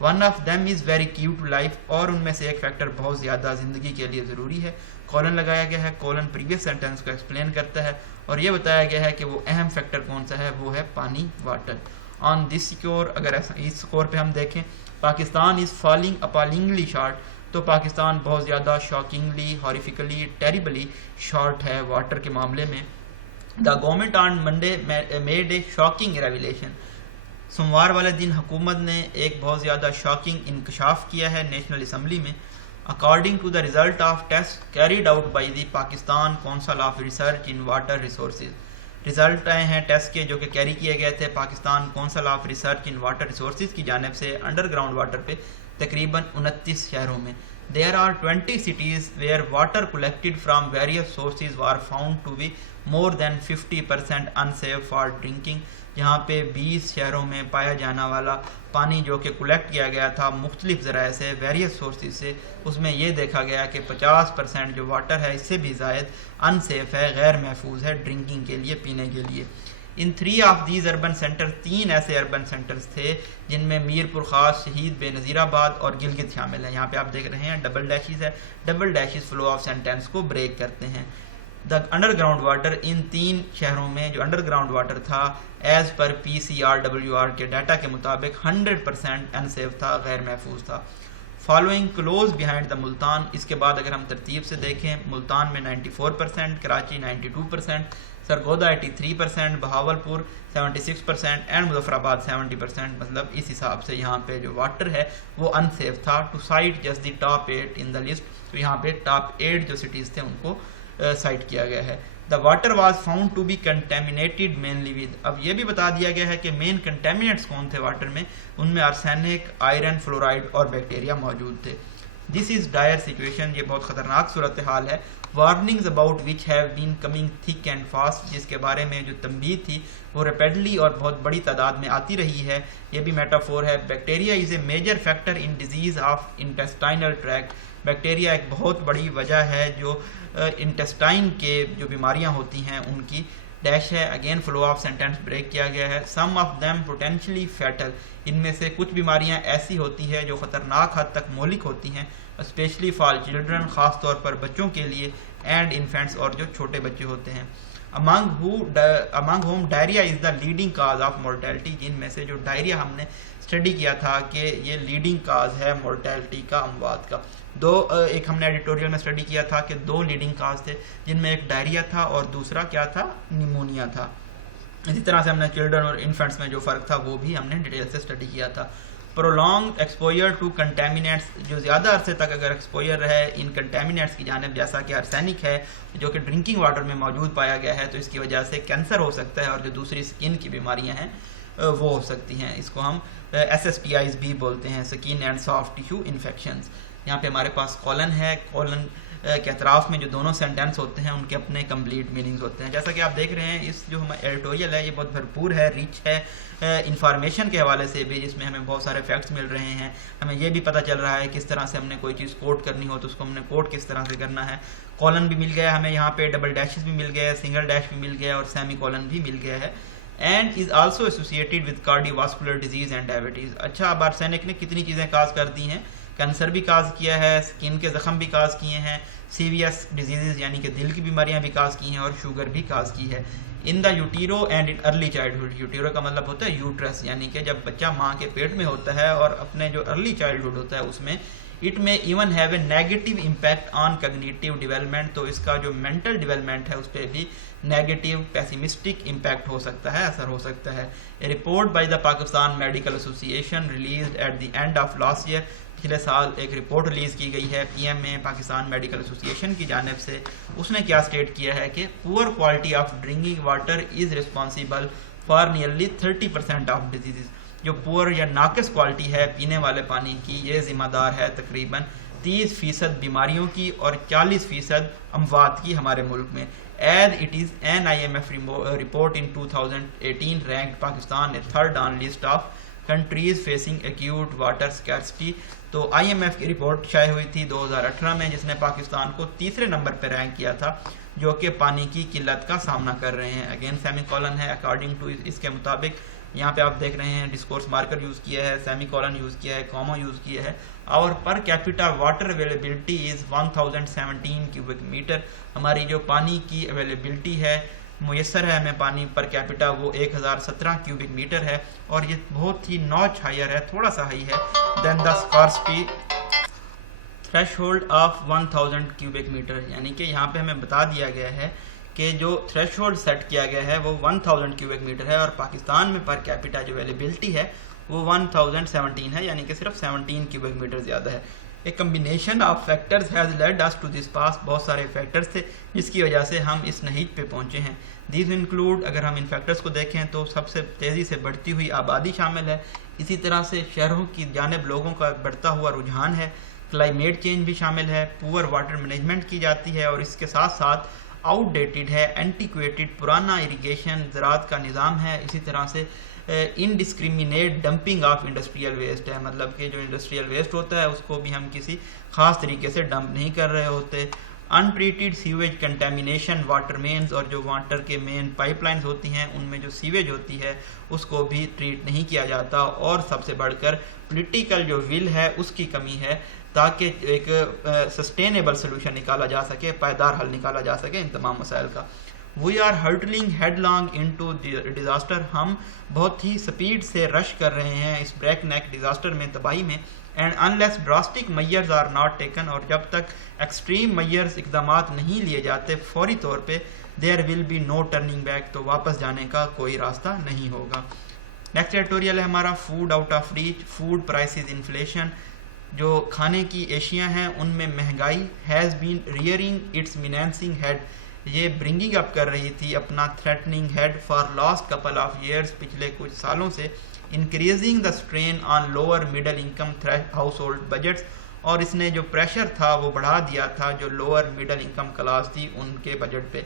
One of them is very cue to life, اور ان میں سے ایک فیکٹر بہت زیادہ زندگی کے لیے ضروری ہے. کولن لگایا گیا ہے, کولن پریویس سینٹینس کو ایکسپلین کرتا ہے اور یہ بتایا گیا ہے کہ وہ اہم فیکٹر کون سا ہے, وہ ہے پانی, واٹر. آن دس سکور, اگر اس سکور پہ ہم دیکھیں, پاکستان از فالنگ اپالنگلی شارٹ, تو پاکستان بہت زیادہ شاکنگلی, ہاریفیکلی, ٹیریبلی شارٹ ہے واٹر کے معاملے میں. The government on Monday made a shocking revelation, سوموار والے دن حکومت نے ایک بہت زیادہ شاکنگ انکشاف کیا ہے نیشنل اسمبلی میں. According to the result of test carried out by the Pakistan council of research in water resources, result آئے ہیں ٹیسٹ کے جو کہ کیری کیے گئے تھے Pakistan council of research in water resources کی جانب سے انڈر گراؤنڈ واٹر پہ تقریباً 29 شہروں میں. There are 20 cities where water collected from various sources were found to be more than 50% unsafe for drinking. یہاں پہ 20 شہروں میں پایا جانا والا پانی جو کہ کلیکٹ کیا گیا تھا مختلف ذرائع سے, ویریس سورسز سے, اس میں یہ دیکھا گیا کہ 50% جو واٹر ہے اس سے بھی زائد انسیف ہے, غیر محفوظ ہے ڈرنکنگ کے لیے, پینے کے لیے. ان 3 آف دیز اربن سینٹر, 3 ایسے اربن سینٹرز تھے جن میں میر پور خاص, شہید بے نظیر آباد اور گلگت شامل ہیں. یہاں پہ آپ دیکھ رہے ہیں ڈبل ڈیشز ہے, double dashes flow of sentence کو بریک کرتے ہیں. دا انڈر گراؤنڈ واٹر, ان 3 شہروں میں جو انڈر گراؤنڈ واٹر تھا ایز پر PCRWR کے ڈیٹا کے مطابق 100% انسیف تھا, غیر محفوظ تھا. Following close behind the Multan, اس کے بعد اگر ہم ترتیب سے دیکھیں, ملتان میں 94%, کراچی 92%, سرگودا 83%, بہاولپور 76% اینڈ مظفر آباد 70%. مطلب اس حساب سے یہاں پہ جو واٹر ہے وہ انسیف تھا. To cite just the top 8 in the list, تو یہاں پہ ٹاپ 8 جو سٹیز تھے ان کو سائٹ کیا گیا ہے. The water was found to be contaminated mainly with, اب یہ بھی بتا دیا گیا ہے کہ مین کنٹامینٹس کون تھے واٹر میں, ان میں آرسینک, آئرن, فلورائڈ اور بیکٹیریا موجود تھے. دس از ڈائر سچویشن, یہ بہت خطرناک صورتحال ہے. Warnings about which have been coming thick and fast, جس کے بارے میں جو تنبیہ تھی وہ ریپیڈلی اور بہت بڑی تعداد میں آتی رہی ہے. یہ بھی میٹافور ہے. Bacteria is a major factor in disease of intestinal tract, bacteria ایک بہت بڑی وجہ ہے جو انٹسٹائن کے جو بیماریاں ہوتی ہیں ان کی. ڈیش ہے, again flu of sentence break کیا گیا ہے. سم آف دیم پوٹینشلی فیٹل, ان میں سے کچھ بیماریاں ایسی ہوتی ہیں جو خطرناک حد تک مہلک ہوتی ہیں, اسپیشلی فار چلڈرن, خاص طور پر بچوں کے لیے, اینڈ انفینٹس, اور جو چھوٹے بچے ہوتے ہیں. among whom diarrhoea is the leading cause of mortality, جن میں سے جو ڈائریا ہم نے اسٹڈی کیا تھا کہ یہ لیڈنگ کاز ہے مورٹیلٹی کا, اموات کا. ایک ہم نے ایڈیٹوریل میں اسٹڈی کیا تھا کہ 2 لیڈنگ کاز تھے جن میں ایک ڈائریا تھا اور دوسرا کیا تھا, نیمونیا تھا. اسی طرح سے ہم نے چلڈرن اور انفینٹس میں جو فرق تھا وہ بھی ہم نے ڈیٹیل سے اسٹڈی کیا تھا. پرولونگ ایکسپوئر ٹو کنٹامینٹس, جو زیادہ عرصے تک اگر ایکسپوئر رہے ان کنٹامینٹس کی جانب, جیسا کہ آرسینک ہے جو کہ ڈرنکنگ واٹر میں موجود پایا گیا ہے, تو اس کی وجہ سے کینسر ہو سکتا ہے, اور جو دوسری اسکن کی بیماریاں ہیں وہ ہو سکتی ہیں. اس کو ہم SSTIs بھی بولتے ہیں, سکن اینڈ سافٹ ٹیشو انفیکشنز. یہاں پہ ہمارے پاس کولن ہے, کولن کے اطراف میں جو دونوں سینٹینس ہوتے ہیں ان کے اپنے کمپلیٹ میننگز ہوتے ہیں. جیسا کہ آپ دیکھ رہے ہیں اس جو ہمارا ایڈیٹوریل ہے یہ بہت بھرپور ہے, ریچ ہے انفارمیشن کے حوالے سے بھی, جس میں ہمیں بہت سارے فیکٹس مل رہے ہیں. ہمیں یہ بھی پتہ چل رہا ہے کس طرح سے ہم نے کوئی چیز کوٹ کرنی ہو تو اس کو ہم نے کوٹ کس طرح سے کرنا ہے. کولن بھی مل گیا ہمیں, یہاں پہ ڈبل ڈیشز بھی مل گئے, سنگل ڈیش بھی مل گیا, اور سیمی کولن بھی مل گیا ہے. And is also associated with cardiovascular disease and diabetes. اچھا, اب آرسینک نے کتنی چیزیں کاز کر دی ہیں, کینسر بھی کاز کیا ہے, اسکن کے زخم بھی کاز کیے ہیں, سیویس ڈیزیزز یعنی کہ دل کی بیماریاں بھی کاز کی ہیں, اور شوگر بھی کاز کی ہے. ان دا یوٹیرو اینڈ ان ارلی چائلڈہڈ, یوٹیرو کا مطلب ہوتا ہے یوٹرس, یعنی کہ جب بچہ ماں کے پیٹ میں ہوتا ہے اور اپنے جو ارلی چائلڈہڈ ہوتا ہے اس میں, اٹ میں even have a negative impact on cognitive development, تو اس کا جو مینٹل ڈیولپمنٹ ہے اس پہ بھی نیگیٹو پیسیمسٹک امپیکٹ ہو سکتا ہے, اثر ہو سکتا ہے. A report by the Pakistan Medical Association released at the end of last year, پچھلے سال ایک رپورٹ ریلیز کی گئی ہے PM میں پاکستان میڈیکل ایسوسیشن کی جانب سے. اس نے کیا اسٹیٹ کیا ہے کہ poor quality of drinking water is responsible for nearly 30% of diseases. جو پور یا ناقص کوالٹی ہے پینے والے پانی کی, یہ ذمہ دار ہے تقریباً 30% بیماریوں کی اور 40% اموات کی ہمارے ملک میں. As it is an IMF report in 2018 ranked Pakistan a third on list of countries facing acute water scarcity. تو IMF کی رپورٹ شائع ہوئی تھی 2018 میں, جس نے پاکستان کو 3رے نمبر پہ رینک کیا تھا جو کہ پانی کی قلت کا سامنا کر رہے ہیں. اگین سیمی کولن ہے, اکارڈنگ ٹو اس کے مطابق یہاں پہ آپ دیکھ رہے ہیں ڈسکورس مارکر یوز کیا ہے, سیمی کولن یوز کیا ہے, کاما یوز کیا ہے. اور per capita water availability is 1017 cubic metre. ہماری جو پانی کی اویلیبلٹی ہے, میسر ہے ہمیں پانی پر کیپیٹا, وہ 1017 کیوبک میٹر ہے. اور یہ بہت ہی نوچ ہائر ہے, تھوڑا سا ہائی ہے than the scarcity threshold of 1000 cubic metre. یعنی کہ یہاں پہ ہمیں بتا دیا گیا ہے کہ جو تھریش ہولڈ سیٹ کیا گیا ہے وہ 1000 کیوبک میٹر ہے, اور پاکستان میں پر کیپیٹا جو اویلیبلٹی ہے وہ 1017 ہے, یعنی کہ صرف 17 کیوبک میٹر زیادہ ہے. A combination of factors has led us to this pass. بہت سارے فیکٹرز تھے جس کی وجہ سے ہم اس نہج پہ پہنچے ہیں. These include, اگر ہم ان فیکٹرز کو دیکھیں تو سب سے تیزی سے بڑھتی ہوئی آبادی شامل ہے, اسی طرح سے شہروں کی جانب لوگوں کا بڑھتا ہوا رجحان ہے, کلائمیٹ چینج بھی شامل ہے, پور واٹر مینجمنٹ کی جاتی ہے, اور اس کے ساتھ ساتھ آؤٹ ڈیٹڈ ہے, اینٹیکویٹڈ پرانا اریگیشن زراعت کا نظام ہے, اسی طرح سے indiscriminate dumping of industrial waste ہے, مطلب کہ جو انڈسٹریل ویسٹ ہوتا ہے اس کو بھی ہم کسی خاص طریقے سے ڈمپ نہیں کر رہے ہوتے. انٹریٹڈ سیویج کنٹامینیشن واٹر مینز, اور جو واٹر کے مین پائپ لائنز ہوتی ہیں ان میں جو سیویج ہوتی ہے اس کو بھی ٹریٹ نہیں کیا جاتا. اور سب سے بڑھ کر پولیٹیکل جو ول ہے اس کی کمی ہے تاکہ ایک سسٹینیبل سلوشن نکالا جا سکے, پائیدار حل نکالا جا سکے ان تمام مسائل کا. We are hurtling headlong into disaster. ہم بہت ہی سپیڈ سے رش کر رہے ہیں اس بریک نیک ڈیزاسٹر میں, تباہی میں. And unless drastic measures are not taken, اور جب تک ایکسٹریم میئرز اقدامات نہیں لیے جاتے فوری طور پہ, there will be no turning back, تو واپس جانے کا کوئی راستہ نہیں ہوگا. نیکسٹ ایڈیٹوریل ہے ہمارا food out of reach, food prices inflation. جو کھانے کی اشیاء ہیں ان میں مہنگائی has been rearing its menacing head, یہ برنگنگ اپ کر رہی تھی اپنا threatening head for last couple of years, پچھلے کچھ سالوں سے, increasing the strain on lower middle income household budgets, اور اس نے جو پریشر تھا وہ بڑھا دیا تھا جو لوور مڈل انکم کلاس تھی ان کے بجٹ پہ.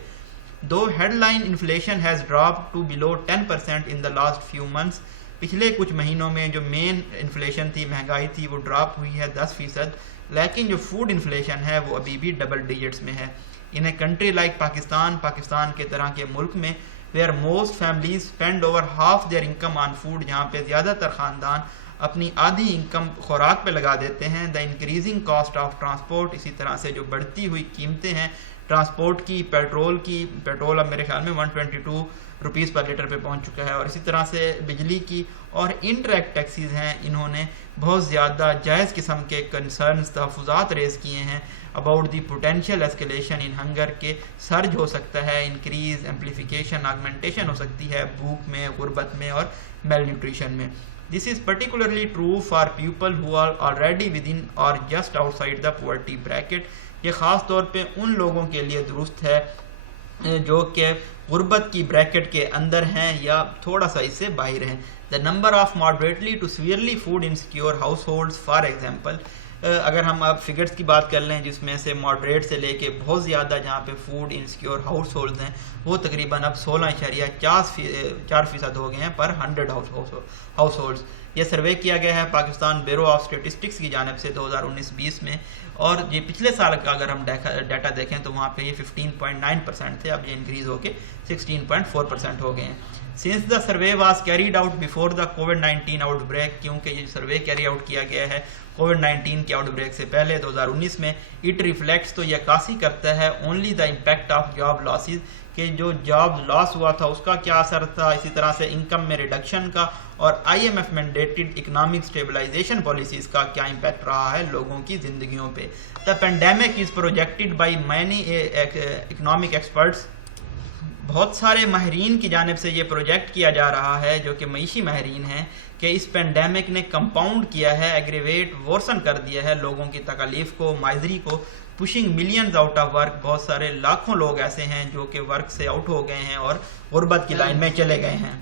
The headline inflation has drop to below 10% in the last few months, پچھلے کچھ مہینوں میں جو مین انفلیشن تھی, مہنگائی تھی, وہ ڈراپ ہوئی ہے 10%, لیکن جو فوڈ انفلیشن ہے وہ ابھی بھی ڈبل ڈیجٹس میں ہے. In a country like Pakistan کے طرح کے ملک میں, where most families spend over half their income on food, جہاں پہ زیادہ تر خاندان اپنی آدھی انکم خوراک پہ لگا دیتے ہیں. the increasing cost of transport, اسی طرح سے جو بڑھتی ہوئی قیمتیں ہیں ٹرانسپورٹ کی, پیٹرول اب میرے خیال میں 122 روپیز پر لیٹر پہ پہنچ چکا ہے, اور اسی طرح سے بجلی کی اور انڈائریکٹ ٹیکسیز ہیں, انہوں نے بہت زیادہ جائز قسم کے کنسرنز, تحفظات ریز کیے ہیں about the potential escalation in hunger, کے سرج ہو سکتا ہے, انکریز, ایمپلیفیکیشن, آگمنٹیشن ہو سکتی ہے بھوک میں, غربت میں اور میل نیوٹریشن میں. This is particularly true for people who are already within or just outside the poverty bracket. یہ خاص طور پہ ان لوگوں کے لیے درست ہے جو کہ غربت کی بریکٹ کے اندر ہیں یا تھوڑا سا اس سے باہر ہیں. The number of moderately to severely food insecure households, for example, اگر ہم اب فگرز کی بات کر لیں جس میں سے ماڈریٹ سے لے کے بہت زیادہ جہاں پہ فوڈ انسیکیور ہاؤس ہولڈز ہیں, وہ تقریباً اب 16.4% ہو گئے ہیں پر 100 ہاؤس ہولڈز. یہ سروے کیا گیا ہے پاکستان بیورو آف اسٹیٹسٹکس کی جانب سے 2019-20 میں, اور یہ پچھلے سال کا اگر ہم ڈیٹا دیکھیں تو وہاں پہ یہ 15.9% تھے, اب یہ انکریز ہو کے 16.4% ہو گئے ہیں. Since the survey was carried out before the COVID-19 outbreak, کیونکہ یہ سروے کیری آؤٹ کیا گیا ہے کووڈ-19 کے آؤٹ بریک سے پہلے 2019 میں, اٹ ریفلیکٹس, تو یہ عکاسی کرتا ہے only the impact of job losses, کہ جو جاب لاس ہوا تھا اس کا کیا اثر تھا, اسی طرح سے انکم میں ریڈکشن کا, اور IMF mandated economic stabilisation policies کا کیا امپیکٹ رہا ہے لوگوں کی زندگیوں پہ. The pandemic is projected by many economic experts, بہت سارے ماہرین کی جانب سے یہ پروجیکٹ کیا جا رہا ہے جو کہ معیشی ماہرین ہیں کہ اس پینڈیمک نے کمپاؤنڈ کیا ہے, ایگریویٹ, ورسن کر دیا ہے لوگوں کی تکالیف کو, مائزری کو, pushing millions out of work, بہت سارے لاکھوں لوگ ایسے ہیں جو کہ ورک سے آؤٹ ہو گئے ہیں اور غربت کی لائن میں چلے گئے ہیں.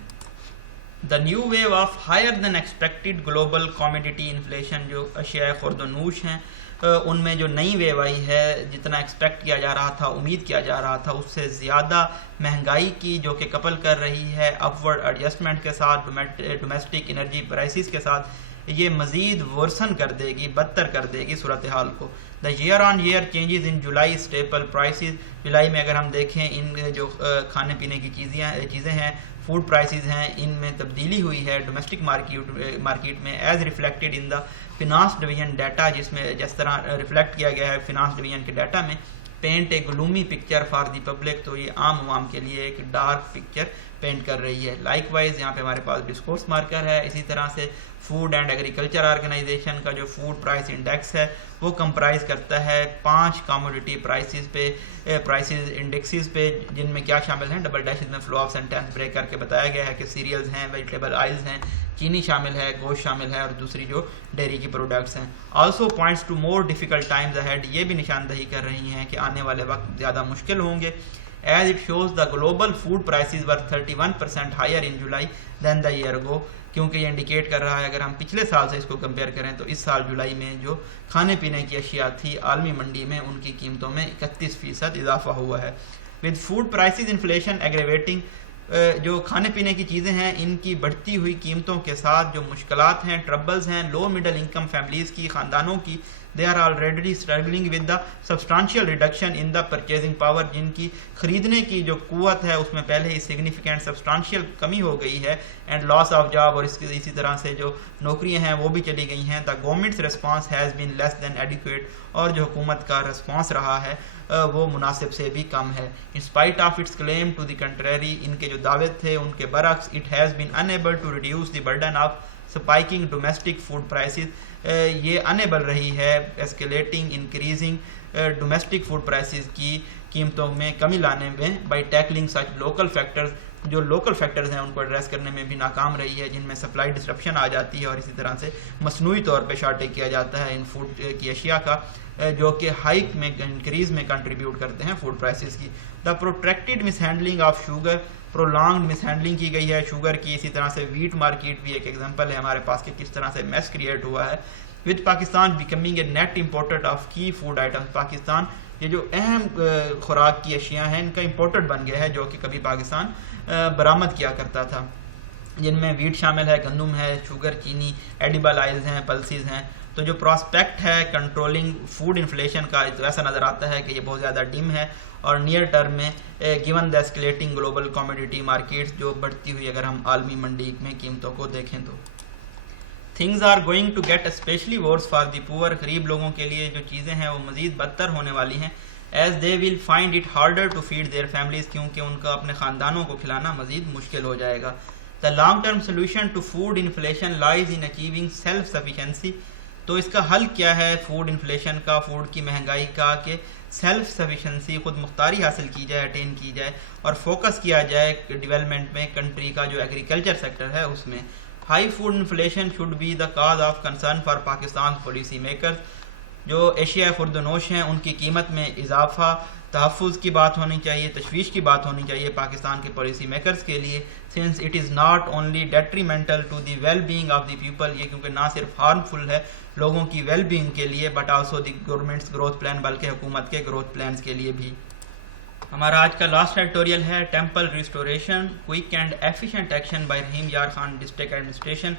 The new wave of higher than expected global commodity inflation, جو اشیاء خرد و نوش ہیں ان میں جو نئی ویو آئی ہے, جتنا ایکسپیکٹ کیا جا رہا تھا, امید کیا جا رہا تھا, اس سے زیادہ مہنگائی کی جو کہ کپل کر رہی ہے اپورڈ ایڈجسٹمنٹ کے ساتھ, ڈومیسٹک انرجی پرائسز کے ساتھ, یہ مزید ورسن کر دے گی, بدتر کر دے گی صورتحال کو. The year on year changes in July staple prices, جولائی میں اگر ہم دیکھیں ان جو کھانے پینے کی چیزیں ہیں فوڈ پرائسز ہیں ان میں تبدیلی ہوئی ہے ڈومیسٹک مارکیٹ میں as reflected in the finance division data, جس طرح ریفلیکٹ کیا گیا ہے فنانس ڈویژن کے ڈیٹا میں. Paint a gloomy picture for the public, تو یہ عام عوام کے لیے ایک ڈارک پکچر پینٹ کر رہی ہے. لائک وائز یہاں پہ ہمارے پاس ڈسکورس مارکر ہے. اسی طرح سے فوڈ اینڈ ایگریکلچر آرگنائزیشن کا جو فوڈ پرائس انڈیکس ہے وہ کمپرائز کرتا ہے 5 کاموڈیٹی پرائسز انڈیکسز پہ، جن میں کیا شامل ہیں، ڈبل ڈیشز میں فلو آف سینٹینس بریک کر کے بتایا گیا ہے کہ سیریلز ہیں، ویجیٹیبل آئلز ہیں، چینی شامل ہے، گوشت شامل ہے، اور دوسری جو ڈیری کی پروڈکٹس ہیں. Also points to more difficult times ahead, یہ بھی نشاندہی کر رہی ہیں کہ آنے والے وقت زیادہ مشکل ہوں گے. As it shows the global food prices were 31% higher in July than the year ago، کیونکہ یہ انڈیکیٹ کر رہا ہے اگر ہم پچھلے سال سے اس کو کمپیئر کریں تو اس سال جولائی میں جو کھانے پینے کی اشیاء تھی عالمی منڈی میں ان کی قیمتوں میں 31% اضافہ ہوا ہے. with food prices inflation aggravating، جو کھانے پینے کی چیزیں ہیں ان کی بڑھتی ہوئی قیمتوں کے ساتھ جو مشکلات ہیں، ٹربلز ہیں لو مڈل انکم فیملیز کی، خاندانوں کی، they are already struggling with the substantial reduction in the purchasing power، جن کی خریدنے کی جو قوت ہے اس میں پہلے ہی significant substantial کمی ہو گئی ہے، and loss of job، اور اسی طرح سے جو نوکریاں ہیں وہ بھی چلی گئی ہیں. the government's response has been less than adequate، اور جو حکومت کا رسپانس رہا ہے وہ مناسب سے بھی کم ہے. in spite of its claim to the contrary، ان کے جو دعوے تھے ان کے برعکس it has been unable to reduce the burden of spiking domestic food prices, یہ انیبل رہی ہے escalating increasing domestic food prices کی قیمتوں میں کمی لانے میں by tackling such local factors, جو لوکل فیکٹرز ہیں ان کو ایڈریس کرنے میں بھی ناکام رہی ہے، جن میں سپلائی ڈسرپشن آ جاتی ہے اور اسی طرح سے مصنوعی طور پہ شارٹیج کیا جاتا ہے ان فوڈ کی اشیاء کا، جو کہ ہائک میں انکریز میں کنٹریبیوٹ کرتے ہیں فوڈ پرائسز کی. The protracted mishandling of sugar, prolonged mishandling کی گئی ہے شوگر کی. اسی طرح سے ویٹ مارکیٹ بھی ایک ایگزامپل ہے ہمارے پاس کہ کس طرح سے میس کریٹ ہوا ہے. With Pakistan becoming a net importer of key food item, Pakistan یہ جو اہم خوراک کی اشیاء ہیں ان کا امپورٹڈ بن گیا ہے جو کہ کبھی پاکستان برآمد کیا کرتا تھا، جن میں ویٹ شامل ہے، گندم ہے، شوگر، چینی، ایڈیبل آئلز ہیں، پلسز ہیں. تو جو پراسپیکٹ ہے کنٹرولنگ فوڈ انفلیشن کا ایسا نظر آتا ہے کہ یہ بہت زیادہ ڈم ہے، اور نیئر ٹرم میں given the escalating global commodity markets, جو بڑھتی ہوئی اگر ہم عالمی منڈی میں قیمتوں کو دیکھیں تو things are going to get especially worse for the poor, غریب لوگوں کے لیے جو چیزیں ہیں وہ مزید بدتر ہونے والی ہیں. As they will find it harder to feed their families, کیونکہ ان کا اپنے خاندانوں کو کھلانا مزید مشکل ہو جائے گا. The long term solution to food inflation lies in achieving self sufficiency, تو اس کا حل کیا ہے فوڈ انفلیشن کا، فوڈ کی مہنگائی کا، کہ سیلف سفیشنسی، خود مختاری حاصل کی جائے، اٹین کی جائے، اور فوکس کیا جائے ڈیولپمنٹ میں کنٹری کا جو ایگریکلچر سیکٹر ہے اس میں. High food inflation should be the cause of concern for Pakistan policy makers, جو ایشیا خوردنوش ہیں ان کی قیمت میں اضافہ، تحفظ کی بات ہونی چاہیے، تشویش کی بات ہونی چاہیے پاکستان کے پالیسی میکرز کے لیے. Since it is not only detrimental to the well being of the people, یہ کیونکہ نہ صرف ہارمفل ہے لوگوں کی ویل بینگ کے لیے but also the governments growth plan, بلکہ حکومت کے گروتھ پلانز کے لیے بھی. ہمارا آج کا لاسٹ ایڈیٹوریل ہے temple restoration quick and efficient action by Rahim Yar Khan district administration.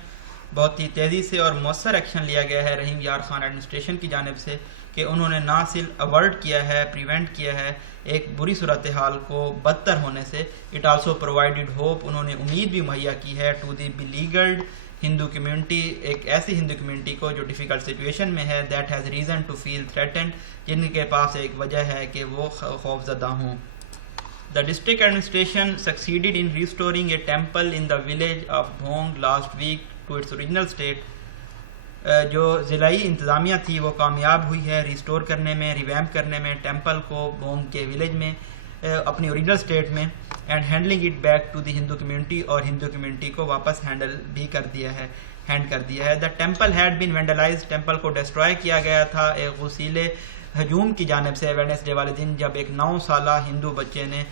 بہت ہی تیزی سے اور مؤثر ایکشن لیا گیا ہے رحیم یار خان ایڈمنسٹریشن کی جانب سے کہ انہوں نے نہ صرف اوائڈ کیا ہے، پریونٹ کیا ہے ایک بری صورتحال کو بدتر ہونے سے، اٹ آلسو پرووائڈیڈ ہوپ، انہوں نے امید بھی مہیا کی ہے ٹو دی بلیگلڈ ہندو کمیونٹی، ایک ایسی ہندو کمیونٹی کو جو ڈیفیکلٹ سچویشن میں ہے، that has reason to feel threatened, جن کے پاس ایک وجہ ہے کہ وہ خوف زدہ ہوں. The district administration succeeded in restoring a temple in the village of Bhong last week to its original state. جو ضلعی انتظامیہ تھی وہ کامیاب ہوئی ہے ریسٹور کرنے میں، ریویمپ کرنے میں ٹیمپل کو بونگ کے ولیج میں اپنی اوریجنل سٹیٹ میں، and handing it back to the Hindu community, اور ہندو کمیونٹی کو واپس ہینڈ کر دیا ہے. The temple had been vandalised, temple کو ڈسٹروائے کیا گیا تھا ایک غسیلے ہجوم کی جانب سے ویڈنسڈے والے دن، جب ایک 9 سالہ ہندو بچے نے،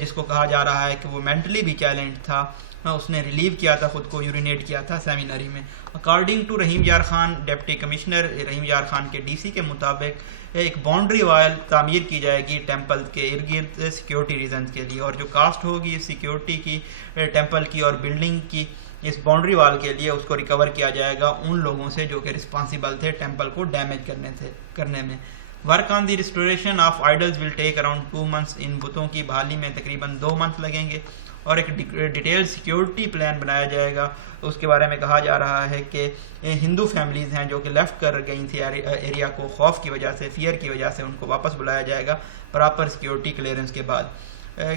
جس کو کہا جا رہا ہے کہ وہ مینٹلی بھی چیلنج تھا، اس نے ریلیو کیا تھا خود کو، یورینیٹ کیا تھا سیمینری میں. According to Rahim Yar Khan deputy commissioner, رحیم یار خان کے ڈی سی کے مطابق ایک باؤنڈری وال تعمیر کی جائے گی ٹیمپل کے ارد گرد سیکیورٹی ریزنز کے لیے، اور جو کاسٹ ہوگی سیکیورٹی کی ٹیمپل کی اور بلڈنگ کی اس باؤنڈری وال کے لیے، اس کو ریکور کیا جائے گا ان لوگوں سے جو کہ رسپانسیبل تھے ٹیمپل کو ڈیمیج کرنے میں. Work on the restoration of idols will take around 2 months، ان بتوں کی بحالی میں تقریباً 2 months لگیں گے. اور ایک ڈیٹیل سیکیورٹی پلان بنایا جائے گا. اس کے بارے میں کہا جا رہا ہے کہ ہندو فیملیز ہیں جو کہ لیفٹ کر گئی تھی ایریا کو خوف کی وجہ سے, فیئر کی وجہ سے, ان کو واپس بلایا جائے گا پراپر سیکیورٹی کلیئرنس کے بعد.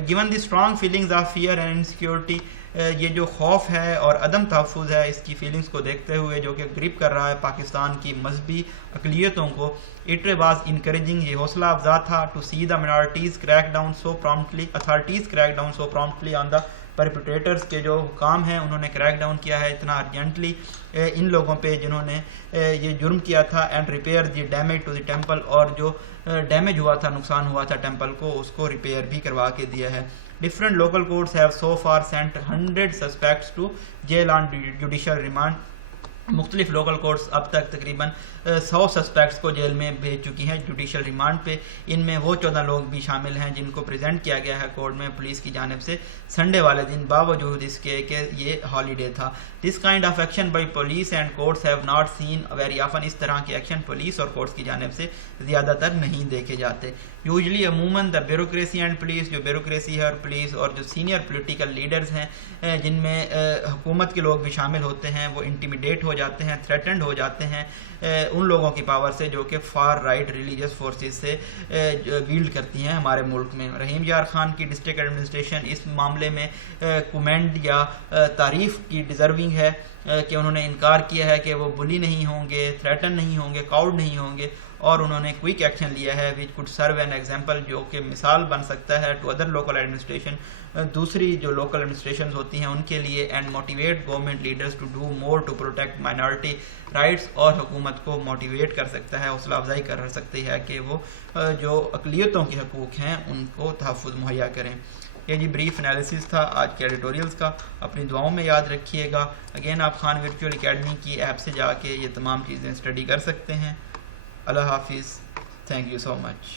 Given the strong feelings of fear and insecurity, یہ جو خوف ہے اور عدم تحفظ ہے اس کی فیلنگز کو دیکھتے ہوئے جو کہ گریپ کر رہا ہے پاکستان کی مذہبی اقلیتوں کو, اٹ واز انکریجنگ, یہ حوصلہ افزا تھا, to see the minorities crack down so promptly, authorities crack down so promptly on the perpetrators, کے جو حکام ہیں انہوں نے کریک ڈاؤن کیا ہے اتنا ارجنٹلی ان لوگوں پہ جنہوں نے یہ جرم کیا تھا, and repair the damage to the temple, اور جو ڈیمیج ہوا تھا, نقصان ہوا تھا ٹیمپل کو, اس کو ریپیئر بھی کروا کے دیا ہے. Different local courts have so far sent 100 suspects to jail on judicial remand. مختلف لوکل کورٹس اب تک تقریباً 100 سسپیکٹس کو جیل میں بھیج چکی ہیں جوڈیشل ریمانڈ پہ. ان میں وہ 14 لوگ بھی شامل ہیں جن کو پریزنٹ کیا گیا ہے کورٹ میں پولیس کی جانب سے سنڈے والے دن, باوجود اس کے کہ یہ ہالیڈے تھا. This kind of action by police and courts have not seen very often, اس طرح کے ایکشن پولیس اور کورٹس کی جانب سے زیادہ تر نہیں دیکھے جاتے. یوزلی عموماً دا بیوروکریسی اینڈ پولیس, جو بیوروکریسی ہے اور پولیس اور جو سینئر پولیٹیکل لیڈرز ہیں جن میں حکومت کے لوگ بھی شامل ہوتے ہیں, وہ انٹیمیڈیٹ ہو جاتے ہیں, تھریٹنڈ ہو جاتے ہیں ان لوگوں کی پاور سے جو کہ فار رائٹ ریلیجیس فورسز سے ویلڈ کرتی ہیں ہمارے ملک میں. رحیم یار خان کی ڈسٹرکٹ ایڈمنسٹریشن اس معاملے میں کومینڈ یا تعریف کی ڈیزرونگ ہے کہ انہوں نے انکار کیا ہے کہ وہ بلی نہیں ہوں گے, تھریٹن نہیں ہوں گے, کاؤڈ نہیں ہوں گے, اور انہوں نے کوئک ایکشن لیا ہے which could serve an example, جو کہ مثال بن سکتا ہے ٹو ادر لوکل ایڈمنسٹریشن, دوسری جو لوکل ایڈمنسٹریشنز ہوتی ہیں ان کے لیے, and motivate government leaders to do more to protect minority rights, اور حکومت کو موٹیویٹ کر سکتا ہے, حوصلہ افزائی کر سکتی ہے کہ وہ جو اقلیتوں کے حقوق ہیں ان کو تحفظ مہیا کریں. یہ جی بریف انالیسس تھا آج کے ایڈیٹوریلز کا, اپنی دعاؤں میں یاد رکھیے گا. اگین آپ خان ورچوئل اکیڈمی کی ایپ سے جا کے یہ تمام چیزیں اسٹڈی کر سکتے ہیں. اللہ حافظ. Thank you so much.